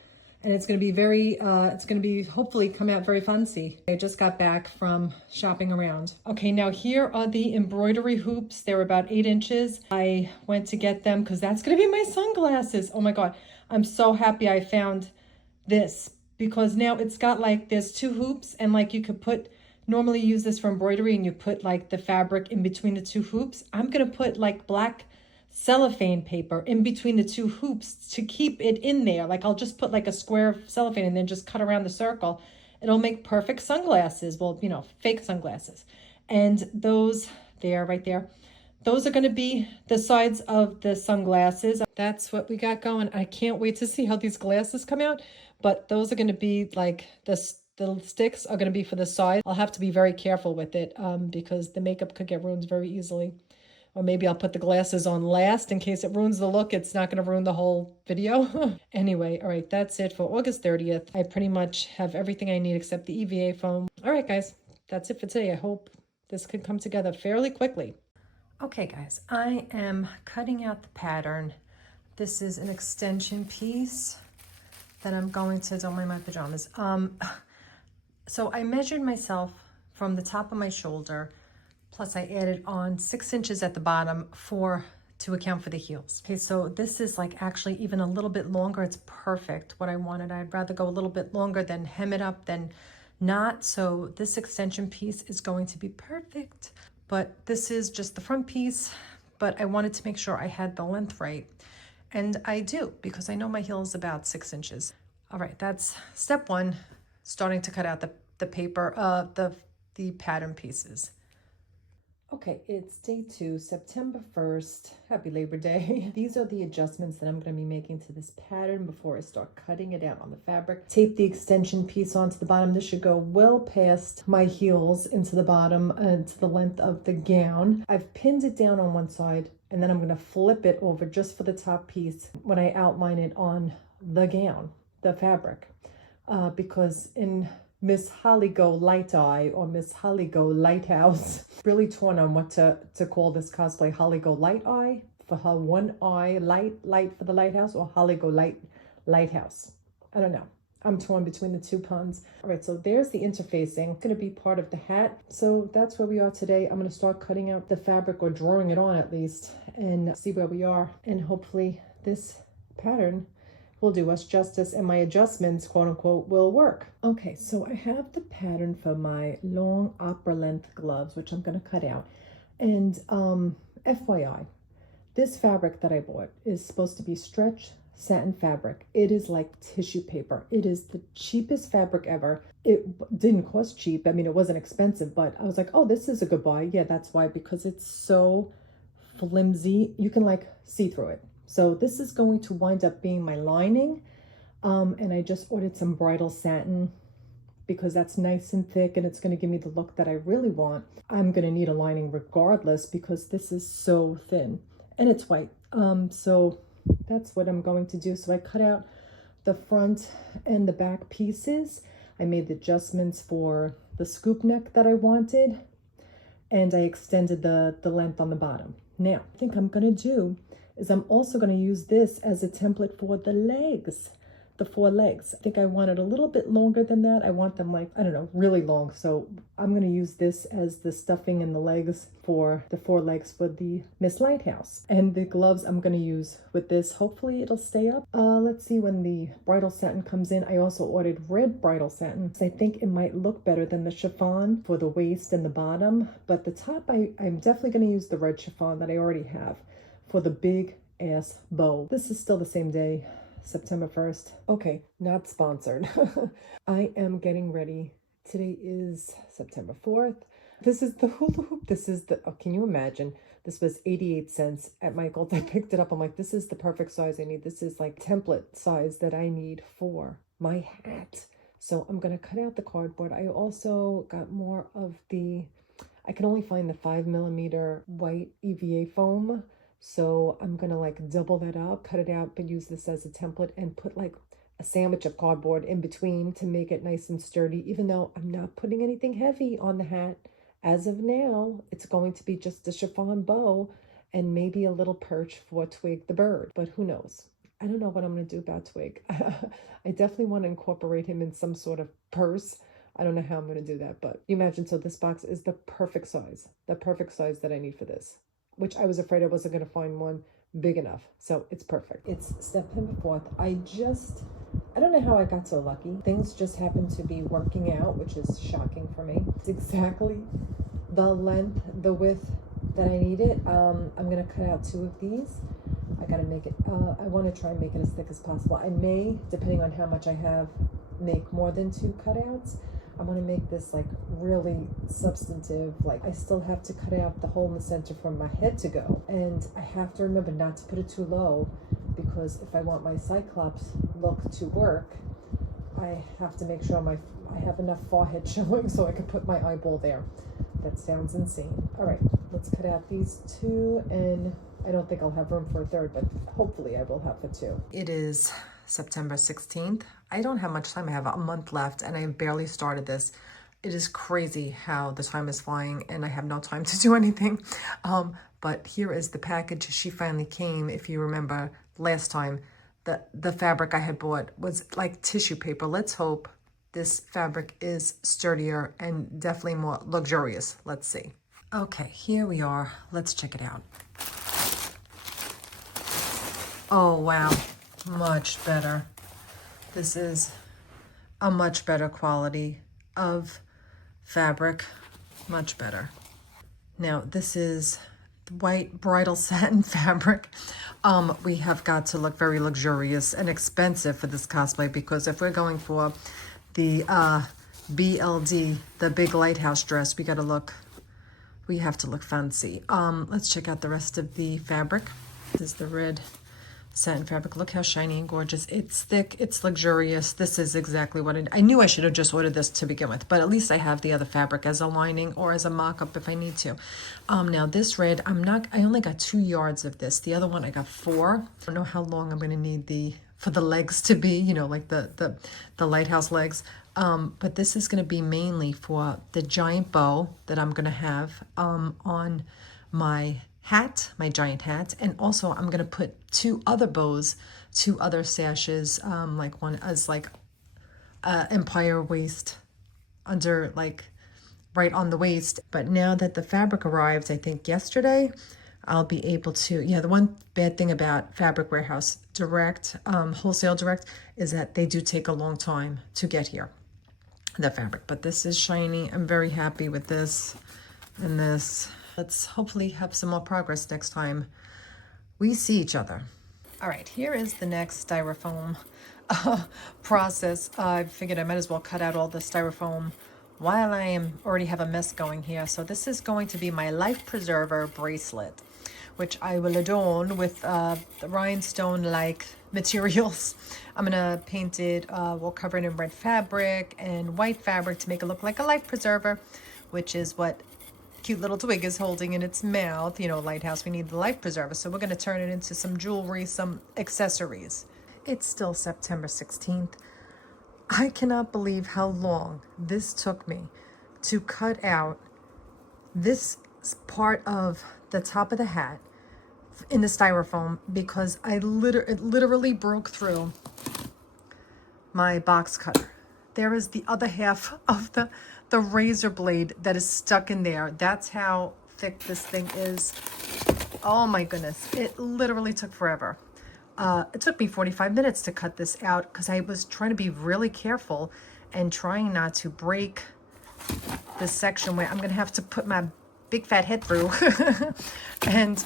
and it's going to be it's going to be hopefully come out very fancy. I just got back from shopping around. Okay, now here are the embroidery hoops. They're about 8 inches. I went to get them because that's going to be my sunglasses. Oh my God, I'm so happy I found this, because now it's got like, there's 2 hoops, and like you could put, normally use this for embroidery and you put like the fabric in between the 2 hoops. I'm going to put like black cellophane paper in between the 2 hoops to keep it in there. Like I'll just put like a square of cellophane and then just cut around the circle. It'll make perfect sunglasses. Well, you know, fake sunglasses. And those there, right there, those are going to be the sides of the sunglasses. That's what we got going. I can't wait to see how these glasses come out, but those are going to be like the sticks are going to be for the side. I'll have to be very careful with it because the makeup could get ruined very easily. Or maybe I'll put the glasses on last in case it ruins the look. It's not going to ruin the whole video. Anyway, all right, that's it for August 30th. I pretty much have everything I need except the EVA foam. All right, guys, that's it for today. I hope this could come together fairly quickly. Okay, guys, I am cutting out the pattern. This is an extension piece that I'm going to, don't mind my pajamas. So I measured myself from the top of my shoulder, plus I added on 6 inches at the bottom to account for the heels. Okay, so this is like actually even a little bit longer. It's perfect what I wanted. I'd rather go a little bit longer than hem it up than not. So this extension piece is going to be perfect. But this is just the front piece, but I wanted to make sure I had the length right. And I do, because I know my heel is about 6 inches. All right, that's step 1, starting to cut out the paper, the pattern pieces. Okay, it's day 2, September 1st. Happy Labor Day. These are the adjustments that I'm going to be making to this pattern before I start cutting it out on the fabric. Tape the extension piece onto the bottom. This should go well past my heels into the bottom and to the length of the gown. I've pinned it down on one side, and then I'm going to flip it over just for the top piece when I outline it on the gown, the fabric, because in Miss Holly GoLightEye or Miss Holly Golighthouse, really torn on what to call this cosplay. Holly GoLightEye for her one eye, light for the lighthouse, or Holly Lighthouse. I don't know. I'm torn between the 2 puns. All right, so there's the interfacing. It's going to be part of the hat. So that's where we are today. I'm going to start cutting out the fabric, or drawing it on at least, and see where we are. And hopefully this pattern will do us justice, and my adjustments, quote unquote, will work. Okay, so I have the pattern for my long opera length gloves, which I'm going to cut out. And FYI, this fabric that I bought is supposed to be stretch satin fabric. It is like tissue paper. It is the cheapest fabric ever. It didn't cost cheap. I mean, it wasn't expensive, but I was like, oh, this is a good buy. Yeah, that's why, because it's so flimsy. You can like see through it. So this is going to wind up being my lining. And I just ordered some bridal satin because that's nice and thick and it's going to give me the look that I really want. I'm going to need a lining regardless because this is so thin and it's white. So that's what I'm going to do. So I cut out the front and the back pieces. I made the adjustments for the scoop neck that I wanted, and I extended the length on the bottom. Now, I think I'm going to do is I'm also going to use this as a template for the legs, the 4 legs. I think I want it a little bit longer than that. I want them like, I don't know, really long. So I'm going to use this as the stuffing in the legs for the 4 legs for the Miss Lighthouse. And the gloves I'm going to use with this. Hopefully it'll stay up. Let's see when the bridal satin comes in. I also ordered red bridal satin. I think it might look better than the chiffon for the waist and the bottom. But the top, I'm definitely going to use the red chiffon that I already have for the big ass bow. This is still the same day, September 1st. Okay, not sponsored. I am getting ready. Today is September 4th. This is the hula hoop. This is the, oh, can you imagine? This was 88 cents at Michael's. I picked it up. I'm like, this is the perfect size I need. This is like template size that I need for my hat. So I'm going to cut out the cardboard. I also got more of the, I can only find the 5mm white EVA foam. So I'm going to like double that up, cut it out, but use this as a template and put like a sandwich of cardboard in between to make it nice and sturdy, even though I'm not putting anything heavy on the hat. As of now, it's going to be just a chiffon bow and maybe a little perch for Twig the bird, but who knows? I don't know what I'm going to do about Twig. I definitely want to incorporate him in some sort of purse. I don't know how I'm going to do that, but you imagine, so this box is the perfect size that I need for this, which I was afraid I wasn't going to find one big enough. So it's perfect. It's September 4th. I don't know how I got so lucky. Things just happen to be working out, which is shocking for me. It's exactly the length, the width that I needed. I'm going to cut out 2 of these. I gotta make it, I want to try and make it as thick as possible. I may, depending on how much I have, make more than 2 cutouts. I want to make this like really substantive. Like I still have to cut out the hole in the center for my head to go. And I have to remember not to put it too low, because if I want my Cyclops look to work, I have to make sure I have enough forehead showing so I can put my eyeball there. That sounds insane. All right, let's cut out these 2, and I don't think I'll have room for a 3rd, but hopefully I will have for 2. It is September 16th. I don't have much time. I have a month left, and I barely started this. It is crazy how the time is flying, and I have no time to do anything. But here is the package. She finally came. If you remember last time, the fabric I had bought was like tissue paper. Let's hope this fabric is sturdier and definitely more luxurious. Let's see. Okay, here we are. Let's check it out. Oh, wow. Much better. This is a much better quality of fabric. Much better. Now, this is white bridal satin fabric. We have got to look very luxurious and expensive for this cosplay, because if we're going for the BLD, the big lighthouse dress, we have to look fancy. Let's check out the rest of the fabric. This is the red satin fabric. Look how shiny and gorgeous. It's thick, it's luxurious. This is exactly what I knew. I should have just ordered this to begin with, but at least I have the other fabric as a lining or as a mock-up if I need to. Now this red, I only got 2 yards of this. The other one I got 4. I don't know how long I'm going to need for the legs to be, you know, like the lighthouse legs. But this is going to be mainly for the giant bow that I'm going to have on my hat, my giant hat, and also I'm going to put 2 other bows, 2 other sashes, like one as like empire waist under, like right on the waist. But now that the fabric arrived, I think yesterday, I'll be able to, yeah, the one bad thing about Fabric Warehouse Direct, Wholesale Direct, is that they do take a long time to get here, the fabric. But this is shiny. I'm very happy with this and this. Let's hopefully have some more progress next time we see each other. All right, here is the next styrofoam process. I figured I might as well cut out all the styrofoam while I already have a mess going here. So this is going to be my life preserver bracelet, which I will adorn with the rhinestone-like materials. I'm gonna paint it, we'll cover it in red fabric and white fabric to make it look like a life preserver, which is what cute little Twig is holding in its mouth. You know, Lighthouse, we need the life preserver. So we're gonna turn it into some jewelry, some accessories. It's still September 16th. I cannot believe how long this took me to cut out this part of the top of the hat in the styrofoam, because it literally broke through my box cutter. There is the other half of the razor blade that is stuck in there. That's how thick this thing is. Oh my goodness, it literally took forever. It took me 45 minutes to cut this out, because I was trying to be really careful and trying not to break this section where I'm gonna have to put my big fat head through. And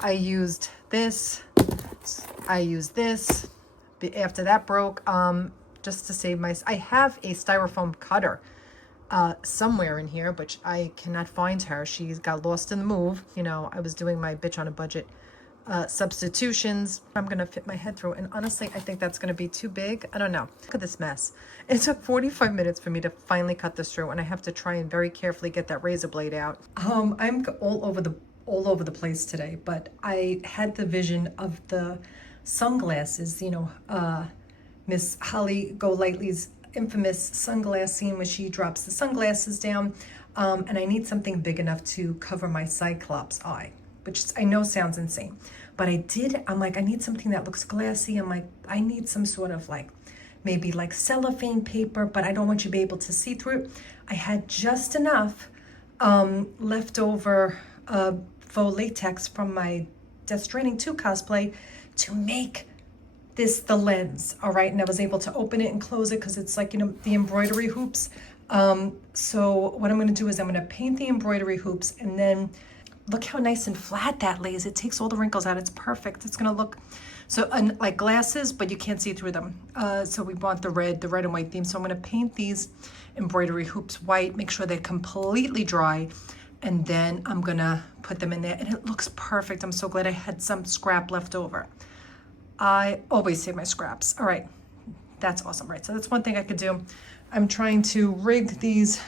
I used this after that broke, just to save I have a styrofoam cutter somewhere in here, but I cannot find her. She's got lost in the move. You know, I was doing my bitch on a budget substitutions. I'm gonna fit my head through, and honestly I think that's gonna be too big. I don't know. Look at this mess. It took 45 minutes for me to finally cut this through, and I have to try and very carefully get that razor blade out. I'm all over the place today, but I had the vision of the sunglasses, you know, Miss Holly Golightly's infamous sunglass scene where she drops the sunglasses down, and I need something big enough to cover my Cyclops eye, which I know sounds insane, But I'm like, I need something that looks glassy. I'm like, I need some sort of like, maybe like cellophane paper, but I don't want you to be able to see through it. I had just enough leftover faux latex from my Death Stranding 2 cosplay to make this the lens, all right? And I was able to open it and close it because it's like, you know, the embroidery hoops. So what I'm gonna do is I'm gonna paint the embroidery hoops, and then look how nice and flat that lays. It takes all the wrinkles out. It's perfect. It's gonna look so like glasses, but you can't see through them. So we want the red and white theme. So I'm gonna paint these embroidery hoops white, make sure they're completely dry, and then I'm gonna put them in there, and it looks perfect. I'm so glad I had some scrap left over. I always save my scraps. All right, that's awesome, right? So that's one thing I could do. I'm trying to rig these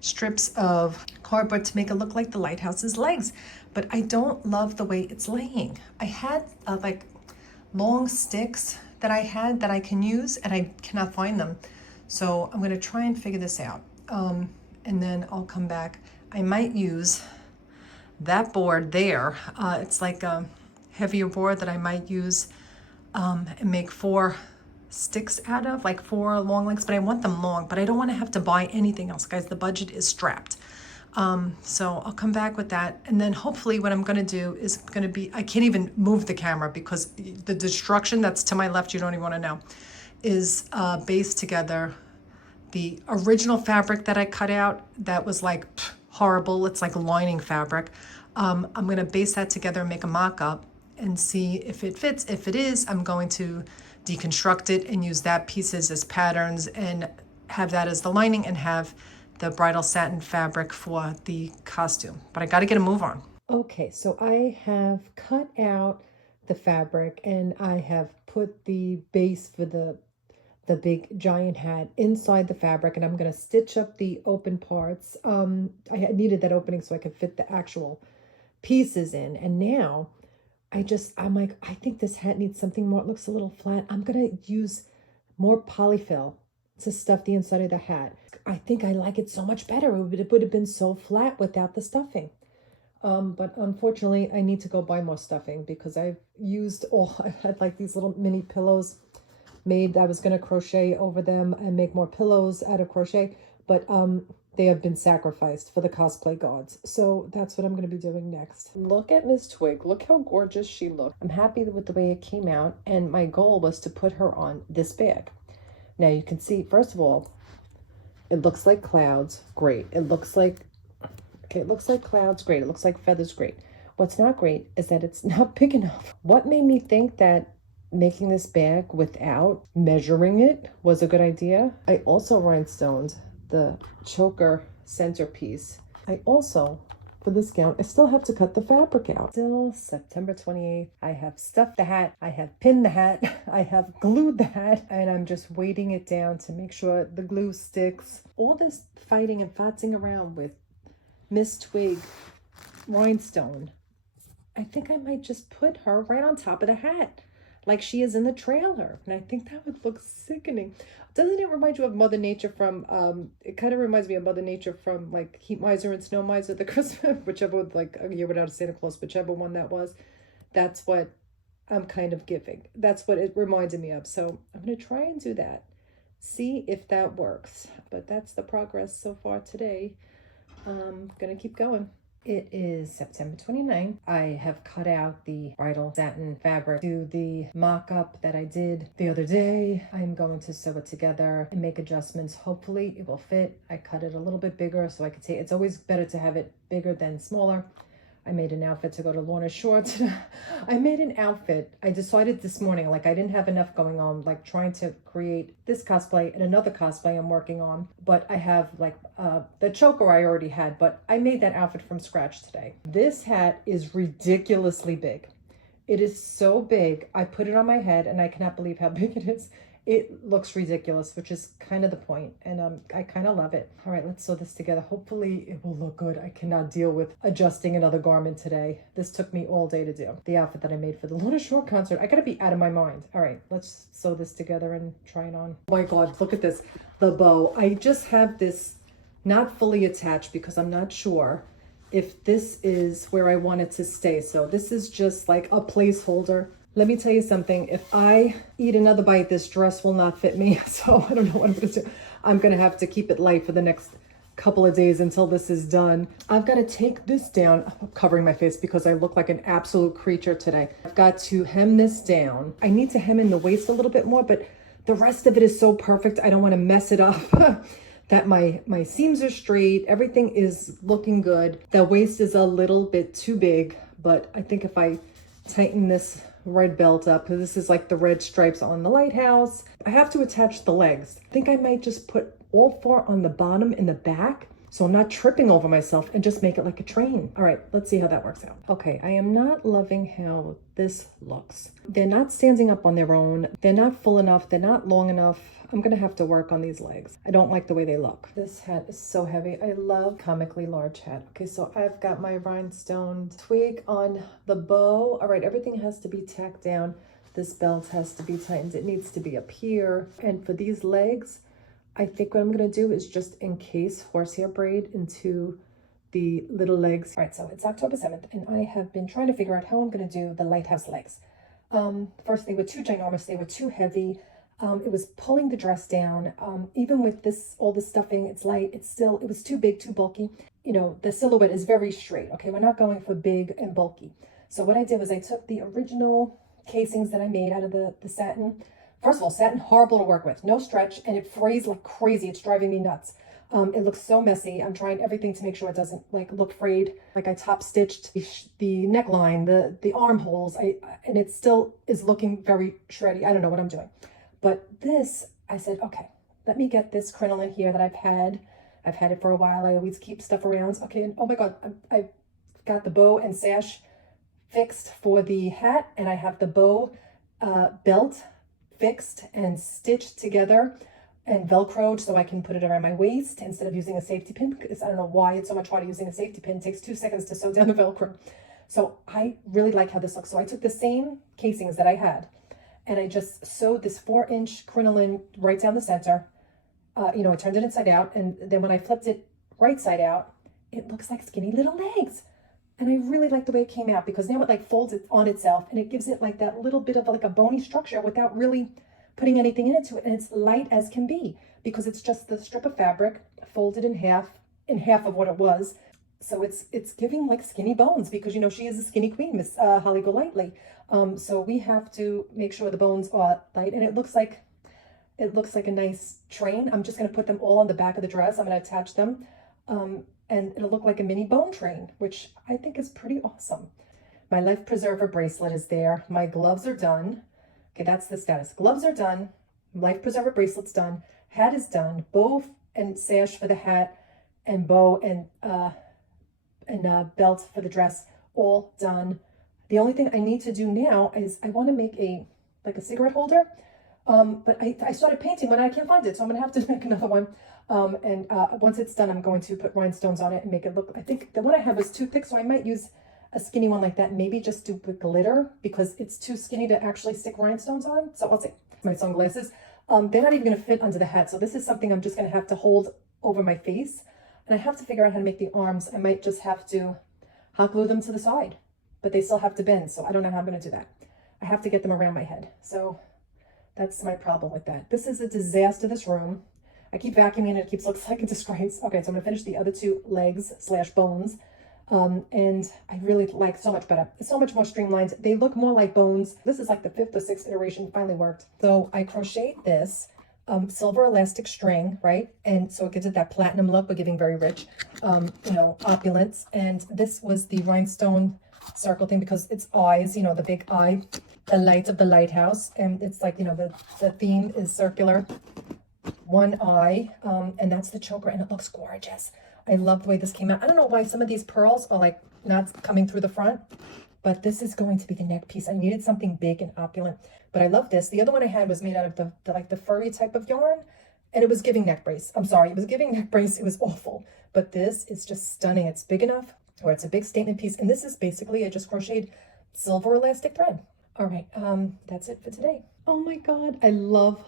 strips of cardboard to make it look like the lighthouse's legs, but I don't love the way it's laying. I had like long sticks that I had that I can use, and I cannot find them. So I'm gonna try and figure this out. And then I'll come back. I might use that board there. It's like a heavier board that I might use and make 4 sticks out of, like 4 long lengths, but I want them long, but I don't want to have to buy anything else, guys. The budget is strapped. So I'll come back with that, and then hopefully what I'm going to do is going to be, I can't even move the camera because the destruction that's to my left, you don't even want to know, is based together the original fabric that I cut out that was like horrible. It's like lining fabric. I'm going to base that together and make a mock-up and see if it fits. If it is, I'm going to deconstruct it and use that pieces as patterns and have that as the lining and have the bridal satin fabric for the costume. But I got to get a move on. Okay, so I have cut out the fabric and I have put the base for the big giant hat inside the fabric, and I'm going to stitch up the open parts. I needed that opening so I could fit the actual pieces in, and now I'm like, I think this hat needs something more. It looks a little flat. I'm going to use more polyfill to stuff the inside of the hat. I think I like it so much better. It would have been so flat without the stuffing. But unfortunately, I need to go buy more stuffing because I had like these little mini pillows made. I was going to crochet over them and make more pillows out of crochet, but they have been sacrificed for the cosplay gods. So that's what I'm going to be doing next. Look at Miss Twig. Look how gorgeous she looked. I'm happy with the way it came out, and my goal was to put her on this bag. Now you can see, first of all, it looks like clouds. Great. It looks like clouds. Great. It looks like feathers. Great. What's not great is that it's not big enough. What made me think that making this bag without measuring it was a good idea? I also rhinestoned the choker centerpiece. I also, for this gown, I still have to cut the fabric out. Still September 28th. I have stuffed the hat. I have pinned the hat. I have glued the hat, and I'm just weighting it down to make sure the glue sticks. All this fighting and fotzing around with Miss Twig rhinestone, I think I might just put her right on top of the hat like she is in the trailer, and I think that would look sickening. Doesn't it remind you of Mother Nature from, it kind of reminds me of Mother Nature from like Heat Miser and Snow Miser, the Christmas, whichever, like A Year Without a Santa Claus, whichever one that was. That's what I'm kind of giving. That's what it reminded me of. So I'm going to try and do that. See if that works. But that's the progress so far today. I'm going to keep going. It is September 29th. I have cut out the bridal satin fabric to the mock-up that I did the other day. I'm going to sew it together and make adjustments. Hopefully it will fit. I cut it a little bit bigger so I could say it's always better to have it bigger than smaller. I made an outfit to go to Lorna's Shorts. I made an outfit. I decided this morning, like I didn't have enough going on, like trying to create this cosplay and another cosplay I'm working on. But I have like the choker I already had, but I made that outfit from scratch today. This hat is ridiculously big. It is so big. I put it on my head and I cannot believe how big it is. It looks ridiculous, which is kind of the point, and I kind of love it. All right, let's sew this together. Hopefully it will look good. I cannot deal with adjusting another garment today. This took me all day to do. The outfit that I made for the Luna Shore concert, I gotta be out of my mind. All right, let's sew this together and try it on. Oh my God, look at this. The bow. I just have this not fully attached because I'm not sure. if this is where I want it to stay. So this is just like a placeholder. Let me tell you something. If I eat another bite, this dress will not fit me. So I don't know what I'm going to do. I'm going to have to keep it light for the next couple of days until this is done. I've got to take this down. I'm covering my face because I look like an absolute creature today. I've got to hem this down. I need to hem in the waist a little bit more, but the rest of it is so perfect. I don't want to mess it up. That my seams are straight. Everything is looking good. The waist is a little bit too big, but I think if I tighten this red belt up, because this is like the red stripes on the lighthouse. I have to attach the legs. I think I might just put all four on the bottom in the back, so I'm not tripping over myself, and just make it like a train. All right, let's see how that works out. Okay, I am not loving how this looks. They're not standing up on their own. They're not full enough. They're not long enough. I'm gonna have to work on these legs. I don't like the way they look. This hat is so heavy. I love comically large hat. Okay, so I've got my rhinestone twig on the bow. All right, everything has to be tacked down. This belt has to be tightened. It needs to be up here. And for these legs, I think what I'm gonna do is just encase horsehair braid into the little legs. All right, so it's October 7th, and I have been trying to figure out how I'm gonna do the lighthouse legs. First, they were too ginormous. They were too heavy. It was pulling the dress down. Even with this, all the stuffing, it's light, it was too big, too bulky. You know, the silhouette is very straight, okay? We're not going for big and bulky. So what I did was I took the original casings that I made out of the satin. First of all, satin, horrible to work with, no stretch, and it frays like crazy. It's driving me nuts. It looks so messy. I'm trying everything to make sure it doesn't like look frayed. Like I top stitched the neckline, the armholes, and it still is looking very shreddy. I don't know what I'm doing. But this, I said, okay, let me get this crinoline here that I've had it for a while. I always keep stuff around. Okay, and oh my God, I've got the bow and sash fixed for the hat, and I have the bow belt fixed and stitched together and Velcroed so I can put it around my waist instead of using a safety pin, because I don't know why it's so much harder using a safety pin. It takes 2 seconds to sew down the Velcro. So I really like how this looks. So I took the same casings that I had, and I just sewed this 4-inch crinoline right down the center. You know, I turned it inside out, and then when I flipped it right side out, it looks like skinny little legs. And I really like the way it came out, because now it like folds it on itself, and it gives it like that little bit of like a bony structure without really putting anything into it. And it's light as can be, because it's just the strip of fabric folded in half of what it was. So it's giving like skinny bones, because you know she is a skinny queen, Miss Holly Golightly. So we have to make sure the bones are light, and it looks like a nice train. I'm just going to put them all on the back of the dress. I'm going to attach them, and it'll look like a mini bone train, which I think is pretty awesome. My life preserver bracelet is there. My gloves are done. Okay, that's the status. Gloves are done. Life preserver bracelet's done. Hat is done. Bow and sash for the hat, and bow and belt for the dress, all done. The only thing I need to do now is I want to make a cigarette holder. But I started painting one, and I can't find it, so I'm gonna have to make another one. Once it's done, I'm going to put rhinestones on it and make it look, I think the one I have is too thick, so I might use a skinny one like that, and maybe just do with glitter, because it's too skinny to actually stick rhinestones on. So I'll see. My sunglasses, they're not even gonna fit under the hat, so this is something I'm just gonna have to hold over my face, and I have to figure out how to make the arms. I might just have to hot glue them to the side, but they still have to bend, so I don't know how I'm gonna do that. I have to get them around my head, so that's my problem with that. This is a disaster, this room. I keep vacuuming and it keeps looking like a disgrace. Okay, so I'm gonna finish the other 2 legs / bones. And I really like so much better. It's so much more streamlined. They look more like bones. This is like the 5th or 6th iteration, finally worked. So I crocheted this silver elastic string, right? And so it gives it that platinum look, but giving very rich, you know, opulence. And this was the rhinestone circle thing, because it's eyes, you know, the big eye, the light of the lighthouse. And it's like, you know, the theme is circular, one eye, and that's the choker, and it looks gorgeous. I love the way this came out. I don't know why some of these pearls are like not coming through the front, but this is going to be the neck piece. I needed something big and opulent, but I love this. The other one I had was made out of the furry type of yarn, and it was giving neck brace. I'm sorry, it was giving neck brace. It was awful, but this is just stunning. It's big enough where it's a big statement piece, and this is basically, I just crocheted silver elastic thread. All right, that's it for today. Oh my God, I love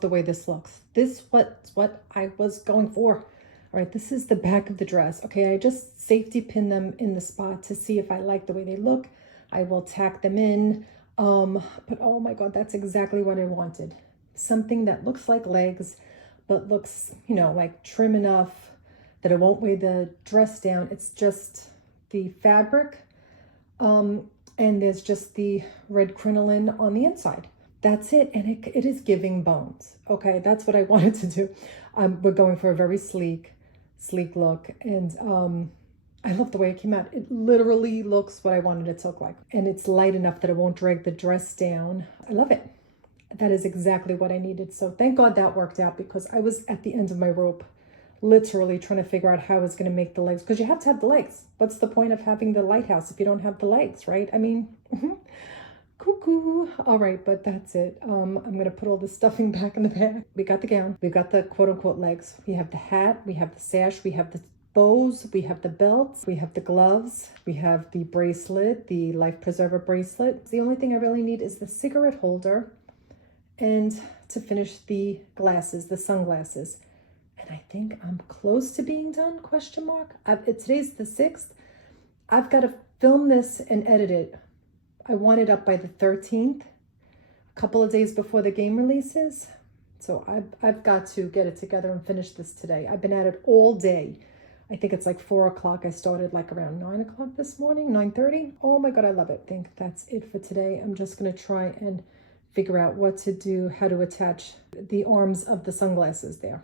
the way this looks. This what's what I was going for. All right, this is the back of the dress. Okay, I just safety pin them in the spot to see if I like the way they look. I will tack them in. But oh my God, that's exactly what I wanted. Something that looks like legs, but looks, you know, like trim enough that it won't weigh the dress down. It's just the fabric, and there's just the red crinoline on the inside. That's it, and it is giving bones. Okay, that's what I wanted to do. We're going for a very sleek look, and I love the way it came out. It literally looks what I wanted it to look like, and it's light enough that it won't drag the dress down. I love it. That is exactly what I needed. So thank God that worked out, because I was at the end of my rope, literally trying to figure out how I was going to make the legs, because you have to have the legs. What's the point of having the lighthouse if you don't have the legs, right? I mean, cuckoo. All right, but that's it. I'm going to put all the stuffing back in the bag. We got the gown. We've got the quote unquote legs. We have the hat. We have the sash. We have the bows. We have the belts. We have the gloves. We have the bracelet, the life preserver bracelet. The only thing I really need is the cigarette holder and to finish the glasses, the sunglasses. And I think I'm close to being done, question mark. Today's the 6th. I've got to film this and edit it. I want it up by the 13th, a couple of days before the game releases. So I've got to get it together and finish this today. I've been at it all day. I think it's like 4 o'clock. I started like around 9 o'clock this morning, 9:30. Oh my God, I love it. I think that's it for today. I'm just going to try and figure out what to do, how to attach the arms of the sunglasses there.